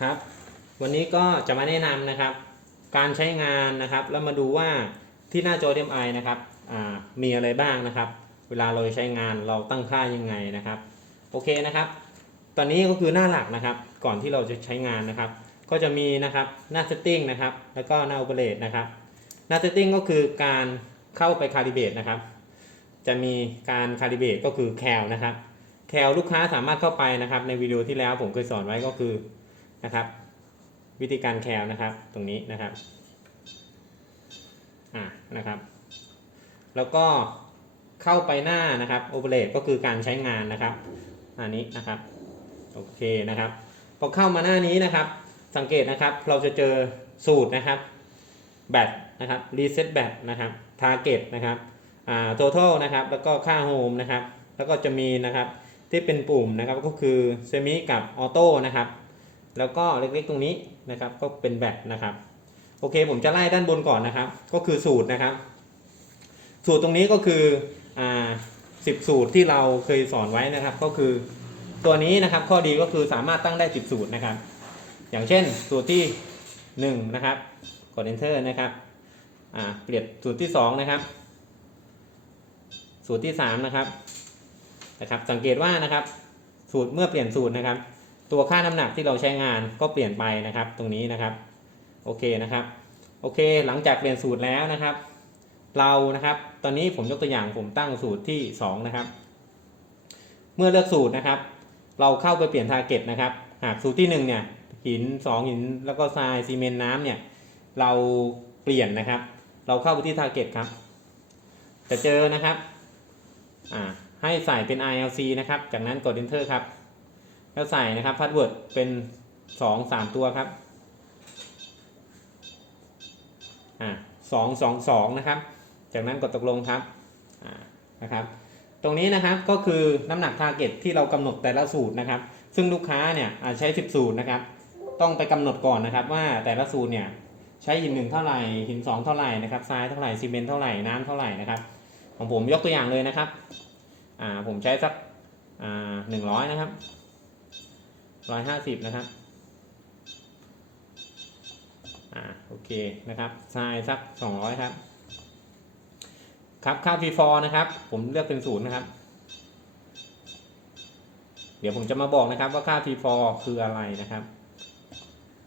ครับ วันนี้ก็จะมาแนะนำนะครับ การใช้งานนะครับแล้วมาดูว่าที่หน้าจอ DMI นะครับมีอะไรบ้างนะครับ เวลาเราใช้งานเราตั้งค่ายังไงนะครับ โอเคนะครับ ตอนนี้ก็คือหน้าหลักนะครับ ก่อนที่เราจะใช้งานนะครับ ก็จะมีนะครับหน้า setting นะครับ แล้วก็หน้า operate นะครับ หน้า setting ก็คือการเข้าไป calibrate นะครับ จะมีการคาลิเบตก็คือแคลนะครับแคลลูกค้าสามารถเข้าไปนะครับ ในวิดีโอที่แล้วผมเคยสอนไว้ก็คือ นะครับ วิธีการแคลนะครับตรงนี้นะครับอ่านะครับ แล้วก็เข้าไปหน้านะครับโอเปเรตก็คือการใช้งานนะครับอันนี้นะครับโอเคนะครับพอเข้ามาหน้านี้นะครับ สังเกตนะครับเราจะเจอสูตรนะครับแบตนะครับรีเซ็ตแบตนะครับทาร์เก็ตนะครับอ่า total นะครับแล้วก็ค่า home นะครับแล้วก็จะมีนะครับที่เป็นปุ่มนะครับก็คือ semi กับ auto นะครับ แล้วก็เล็กๆตรงนี้นะครับ ก็เป็นแบตนะครับ โอเคผมจะไล่ด้านบนก่อนนะครับ ก็คือสูตรนะครับ สูตรตรงนี้ก็คืออ่าสิบสูตรที่เราเคยสอนไว้นะครับ ก็คือตัวนี้นะครับ ข้อดีก็คือสามารถตั้งได้10สูตรนะครับ อย่างเช่นสูตรที่1นะครับกด enter นะครับอ่าเปลี่ยนสูตรที่2นะครับ สูตรที่3นะครับนะครับ สังเกตว่านะครับ สูตรเมื่อเปลี่ยนสูตรนะครับ ตัวค่าน้ำหนักที่เราใช้งานก็เปลี่ยนไปนะครับ ตรงนี้นะครับโอเคนะครับโอเค หลังจากเปลี่ยนสูตรแล้วนะครับ เรานะครับ ตอนนี้ผมยกตัวอย่างผมตั้งสูตรที่ 2 นะครับ เมื่อเลือกสูตรนะครับ เราเข้าไปเปลี่ยนทาร์เก็ตนะครับ หากสูตรที่1เนี่ยหิน 2 หินแล้วก็ทรายซีเมนต์น้ำเนี่ยเราเปลี่ยนนะครับ เราเข้าไปที่ทาร์เก็ตครับ จะเจอนะครับให้ใส่เป็น ILC นะครับ จากนั้นกด Enter ครับ แล้วใส่นะครับพาสเวิร์ดเป็น2 3ตัวครับอ่าสองสองสองนะครับ จากนั้นกดตกลงครับอ่านะครับ ตรงนี้นะครับก็คือน้ำหนักทาร์เก็ตที่เรากำหนดแต่ละสูตรนะครับ ซึ่งลูกค้าเนี่ยอาจใช้ 10 สูตรนะครับ ต้องไปกำหนดก่อนนะครับ ว่าแต่ละสูตรเนี่ยใช้หินหนึ่งเท่าไหร่หินสองเท่าไหร่นะครับทรายเท่าไหร่ซีเมนต์เท่าไหร่น้ำเท่าไหร่นะครับ ของผมยกตัวอย่างเลยนะครับอ่าผมใช้สักอ่าหนึ่งร้อยนะครับ ร้อยห้าสิบนะครับอ่าโอเคนะครับทรายสักสองร้อยครับ ครับค่า P4 นะครับ ผมเลือกเป็นศูนย์นะครับ เดี๋ยวผมจะมาบอกนะครับ ว่าค่า P4 คืออะไรนะครับ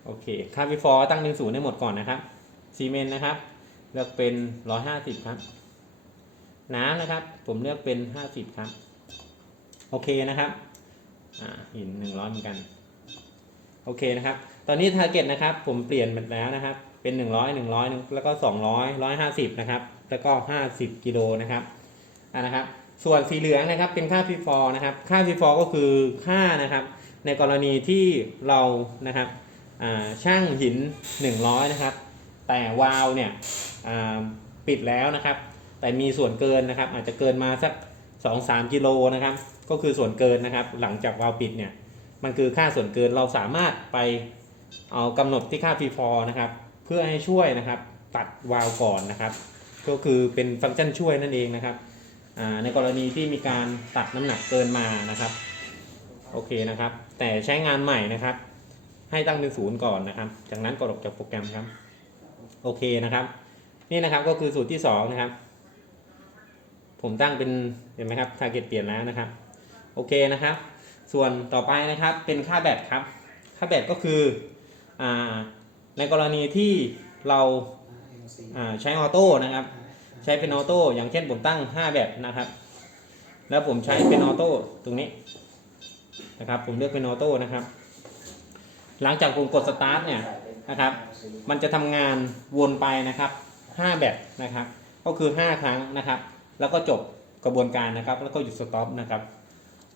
โอเค ค่า P4 ตั้งเป็นศูนย์ให้หมดก่อนนะครับซีเมนต์นะครับ เลือกเป็นร้อยห้าสิบครับน้ำนะครับ ผมเลือกเป็น50ครับ โอเคนะครับ อ่าหิน100เหมือนกัน โอเคนะครับ ตอนนี้ทาร์เก็ตนะครับ ผมเปลี่ยนหมดแล้วนะครับ เป็น100 100แล้วก็200 150นะครับ แล้วก็50กิโลนะครับอ่านะครับ ส่วนสีเหลืองนะครับ เป็นค่า P4 นะครับ ค่า P4 ก็คือค่านะครับ ในกรณีที่เรานะครับช่างหิน 100 นะครับ แต่วาล์วเนี่ยปิดแล้วนะครับ แต่มีส่วนเกินนะครับ อาจจะเกินมาสัก 2-3 กิโลนะครับ ก็คือส่วนเกินนะครับ หลังจากวาล์วปิดเนี่ย มันคือค่าส่วนเกินเราสามารถไปเอากำหนดที่ค่า P4 นะครับ เพื่อให้ช่วยนะครับตัดวาล์วก่อนนะครับ ก็คือเป็นฟังก์ชันช่วยนั่นเองนะครับในกรณีที่มีการตัดน้ำหนักเกินมานะครับโอเคนะครับ แต่ใช้งานใหม่นะครับ ให้ตั้งเป็นศูนย์ก่อนนะครับ จากนั้นกดออกจากโปรแกรมครับ โอเคนะครับ นี่นะครับก็คือสูตรที่สองนะครับ ผมตั้งเป็นเห็นไหมครับ target เปลี่ยนแล้วนะครับ โอเคนะครับ ส่วนต่อไปนะครับเป็นค่าแบตครับ ค่าแบตก็คืออ่าในกรณีที่เราอ่าใช้ออโต้นะครับ ใช้เป็นออโต้อย่างเช่นผมตั้ง 5 แบตนะครับ แล้วผมใช้เป็นออโต้ตรงนี้นะครับ ผมเลือกเป็นออโต้นะครับ หลังจากผมกดสตาร์ทเนี่ยนะครับ มันจะทำงานวนไปนะครับ 5 แบตนะครับ ก็คือ 5 ครั้งนะครับ แล้วก็จบกระบวนการนะครับ แล้วก็หยุดสต็อปนะครับ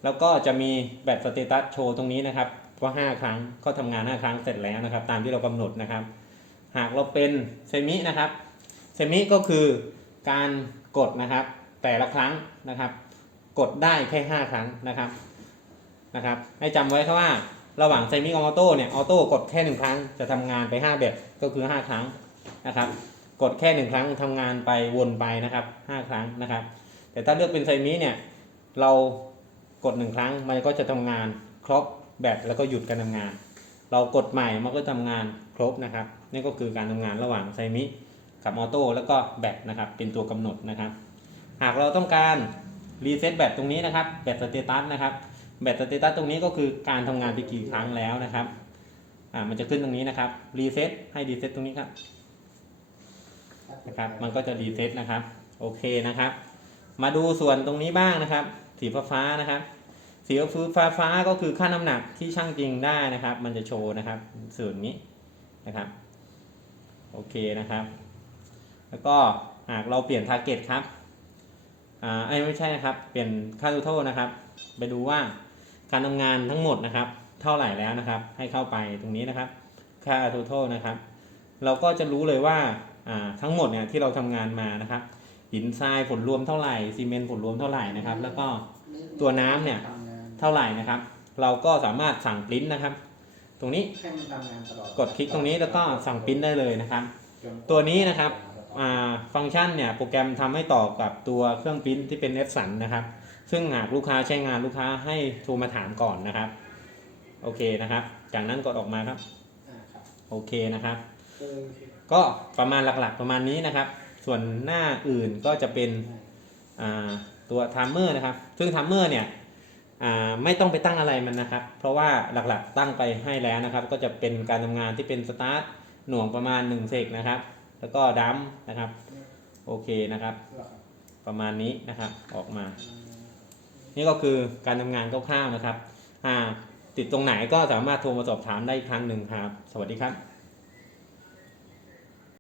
แล้วก็จะมีแบตสเตตัสโชว์ตรงนี้นะครับว่า5ครั้งก็ทำงาน 5 ครั้งเสร็จแล้วนะครับ ตามที่เรากำหนดนะครับ หากเราเป็นเซมินะครับเซมิก็คือการกดนะครับ แต่ละครั้งนะครับ กดได้แค่ 5 ครั้งนะครับนะครับ ให้จำไว้ครับว่าระหว่างเซมิกับออโต้เนี่ยออโต้กดแค่หนึ่งครั้งจะทำงานไป5แบบก็คือ 5 ครั้งนะครับ กดแค่หนึ่งครั้งทำงานไปวนไปนะครับ 5 ครั้งนะครับ แต่ถ้าเลือกเป็นไซมิเนี่ยเรากดหนึ่งครั้งมันก็จะทำงานครบแบตแล้วก็หยุดการทำงาน เรากดใหม่มันก็ทำงานครบนะครับนี่ก็คือการทำงานระหว่างไซมิกับออโต้แล้วก็แบตนะครับเป็นตัวกำหนดนะครับ หากเราต้องการรีเซ็ตแบตตรงนี้นะครับแบตสเตตัสนะครับแบตสเตตัสตรงนี้ก็คือการทำงานไปกี่ครั้งแล้วนะครับอ่ามันจะขึ้นตรงนี้นะครับรีเซ็ตให้รีเซ็ตตรงนี้ครับ นะครับ มันก็จะรีเซ็ตนะครับ โอเคนะครับ มาดูส่วนตรงนี้บ้างนะครับ สีฟ้าฟ้านะครับ สีฟ้าฟ้าก็คือค่าน้ำหนักที่ช่างจริงได้นะครับ มันจะโชว์นะครับ ส่วนนี้นะครับ โอเคนะครับ แล้วก็หากเราเปลี่ยนทาร์เก็ตครับอ่าไอ้ไม่ใช่นะครับ เปลี่ยนค่าทูโทนะครับ ไปดูว่าการทำงานทั้งหมดนะครับ เท่าไหร่แล้วนะครับ ให้เข้าไปตรงนี้นะครับ ค่าทูโทนะครับ เราก็จะรู้เลยว่า ทั้งหมดเนี่ยที่เราทำงานมานะครับหินทรายผลรวมเท่าไหร่ซีเมนต์ผลรวมเท่าไหร่นะครับ แล้วก็ตัวน้ำเนี่ยทำงานเท่าไหร่นะครับ เราก็สามารถสั่งปริ้นนะครับ ตรงนี้ให้มันทำงานตลอดกดคลิกตรงนี้แล้วก็สั่งปริ้นได้เลยนะครับ ตัวนี้นะครับอ่าฟังก์ชันเนี่ยโปรแกรมทำให้ต่อกับตัวเครื่องปริ้นที่เป็นเอสันนะครับ ซึ่งหากลูกค้าใช้งานลูกค้าให้โทรมาถามก่อนนะครับ โอเคนะครับ จากนั้นกดออกมาครับอ่าครับโอเคนะครับคือ ก็ประมาณหลักๆประมาณนี้นะครับ ส่วนหน้าอื่นก็จะเป็นตัวทัมเมอร์นะครับ ซึ่งทัมเมอร์เนี่ยไม่ต้องไปตั้งอะไรมันนะครับ เพราะว่าหลักๆตั้งไปให้แล้วนะครับ ก็จะเป็นการทำงานที่เป็นสตาร์ทหน่วงประมาณ1เซกนะครับ แล้วก็ดัมนะครับ โอเคนะครับ ประมาณนี้นะครับ ออกมา นี่ก็คือการทำงานคร่าวๆนะครับติดตรงไหนก็สามารถโทรมาสอบถามได้อีกครั้งหนึ่งครับ สวัสดีครับ